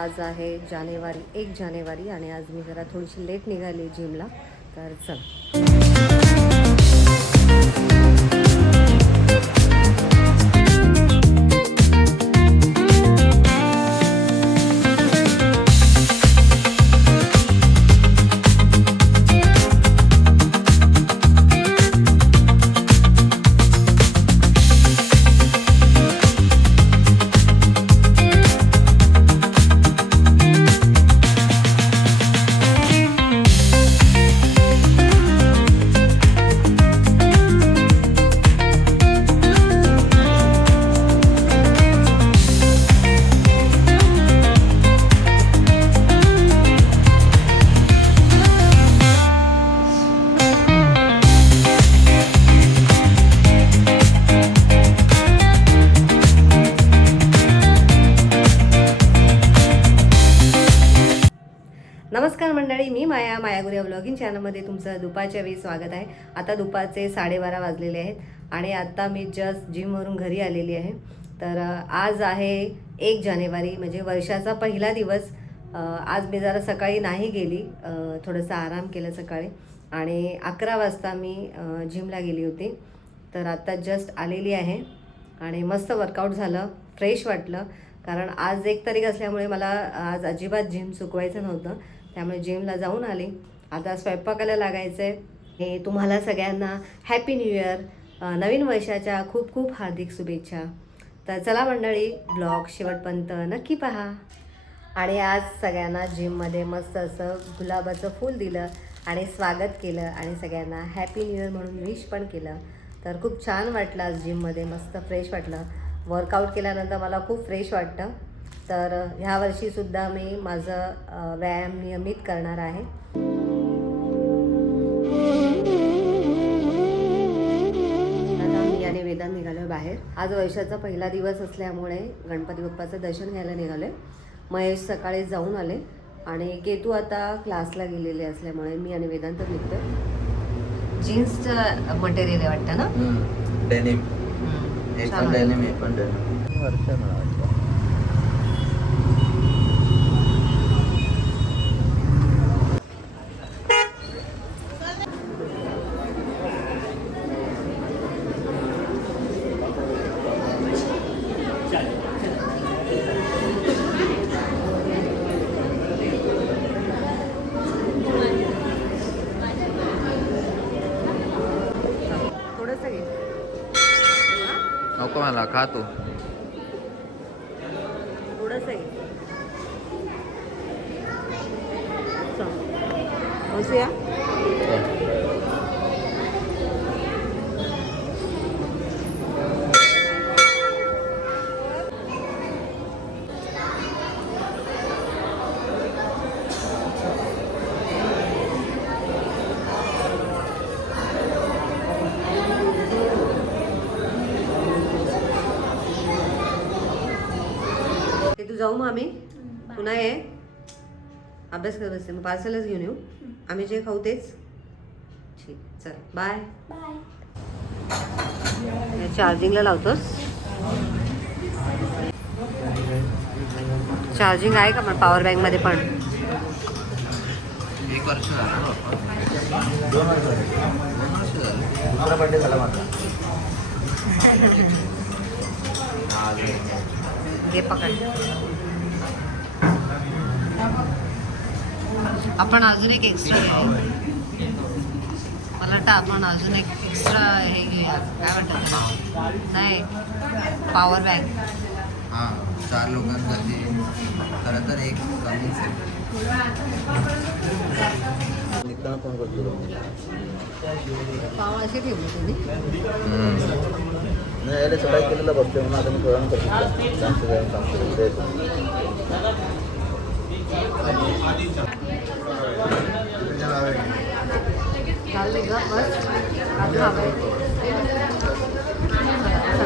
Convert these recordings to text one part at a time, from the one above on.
आज आहे जानेवारी एक जानेवारी आणि आज मी जरा थोडीशी लेट निघाली जिमला तर चल. नमस्कार मंडळी मी माया मायागुऱ्या व्लॉगिंग चॅनलमध्ये तुमचं दुपारच्या वेळी स्वागत आहे. आता दुपारचे साडेबारा वाजलेले आहेत आणि आत्ता मी जस्ट जिमवरून घरी आलेली आहे. तर आज आहे एक जानेवारी म्हणजे वर्षाचा पहिला दिवस. आज मी जरा सकाळी नाही गेली थोडंसं आराम केलं सकाळी. आणि अकरा वाजता मी जिमला गेली होती. तर आत्ता जस्ट आलेली आहे आणि मस्त वर्कआउट झालं फ्रेश वाटलं. कारण आज एक तारीख असल्यामुळे मला आज अजिबात जिम चुकवायचं नव्हतं. त्यामुळे जिमला जाऊन आले. आता स्वयंपाकाला लागायचं आहे हे तुम्हाला सगळ्यांना हॅपी न्यू इयर नवीन वर्षाच्या खूप खूप हार्दिक शुभेच्छा. तर चला मंडळी ब्लॉग शेवटपर्यंत नक्की पहा. आणि आज सगळ्यांना जिममध्ये मस्त असं गुलाबाचं फूल दिलं आणि स्वागत केलं आणि सगळ्यांना हॅपी न्यू इयर म्हणून विश पण केलं. तर खूप छान वाटलं आज जिममध्ये मस्त फ्रेश वाटलं. वर्कआउट केल्यानंतर मला खूप फ्रेश वाटतं. तर ह्या वर्षीसुद्धा मी माझं व्यायाम नियमित करणार आहे. आता मी आणि वेदांत निघालो बाहेर. आज वर्षाचा पहिला दिवस असल्यामुळे गणपती बाप्पाचं दर्शन घ्यायला निघाले महेश सकाळी जाऊन आले आणि केतू आता क्लासला गेलेले असल्यामुळे मी आणि वेदांत निघतोय. जीन्सचं मटेरियल आहे वाटतं ना? डेनिम. हे छान पण. डेनिम हे पण डेनिम वर्ष मला वाटतं थोडंसं घे नको मला खा तू. थोडस जाऊ मग आम्ही. पुन्हा ये. अभ्यास करत बसते. मग पार्सलच घेऊन येऊ. आम्ही जे खाऊ तेच. ठीक. चल. बाय. चार्जिंगला लावतोस. चार्जिंग आहे का? पण पॉवर बँकमध्ये पण. एक वर्ष झालं घे पकड. आपण अजून एक एक्स्ट्रा मला वाटतं आपण अजून एक एक्स्ट्रा हे घेऊया काय म्हणतात नाही पॉवर बँक हा चार लोकांसाठी खरं तर एक कमीच आहे. पाव अशी ठेवली तुम्ही. याला सकाळी केलेलं बघतोय म्हणून आता मी थोडा करतो.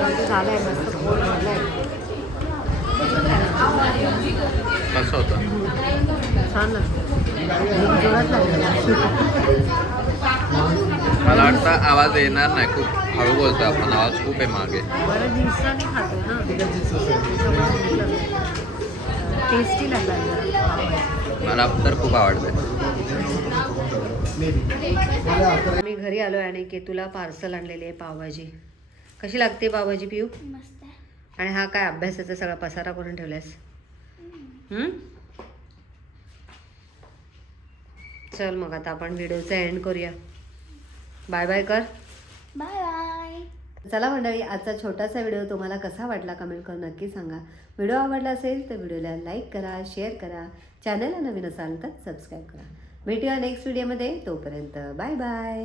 ते झालं आहे मस्त पोट भरलं आहे. कसं होतं? छान मला वाटतं आवाज येणार नाही. खूप हळू बोलतो आपण. आवाज खूप आहे मागे. मला तर खूप आवडतं मी घरी आलो आहे आणि केतूला पार्सल आणलेली आहे पावभाजी. कशी लागते पावभाजी पिऊ मस्त आहे. आणि हा काय अभ्यासाचा सगळा पसारा करून ठेवलास हम्म? चल मग आता आपण व्हिडिओचा एंड करूया. बाय बाय कर. Bye bye. चला मंडळी आजचा छोटासा व्हिडिओ तुम्हाला कसा वाटला कमेंट करून नक्की सांगा. व्हिडिओ आवडला असेल तर व्हिडिओला लाईक करा शेअर करा. चॅनलला नवीन असाल तर सबस्क्राईब करा. भेटूया नेक्स्ट व्हिडिओमध्ये तोपर्यंत बाय बाय.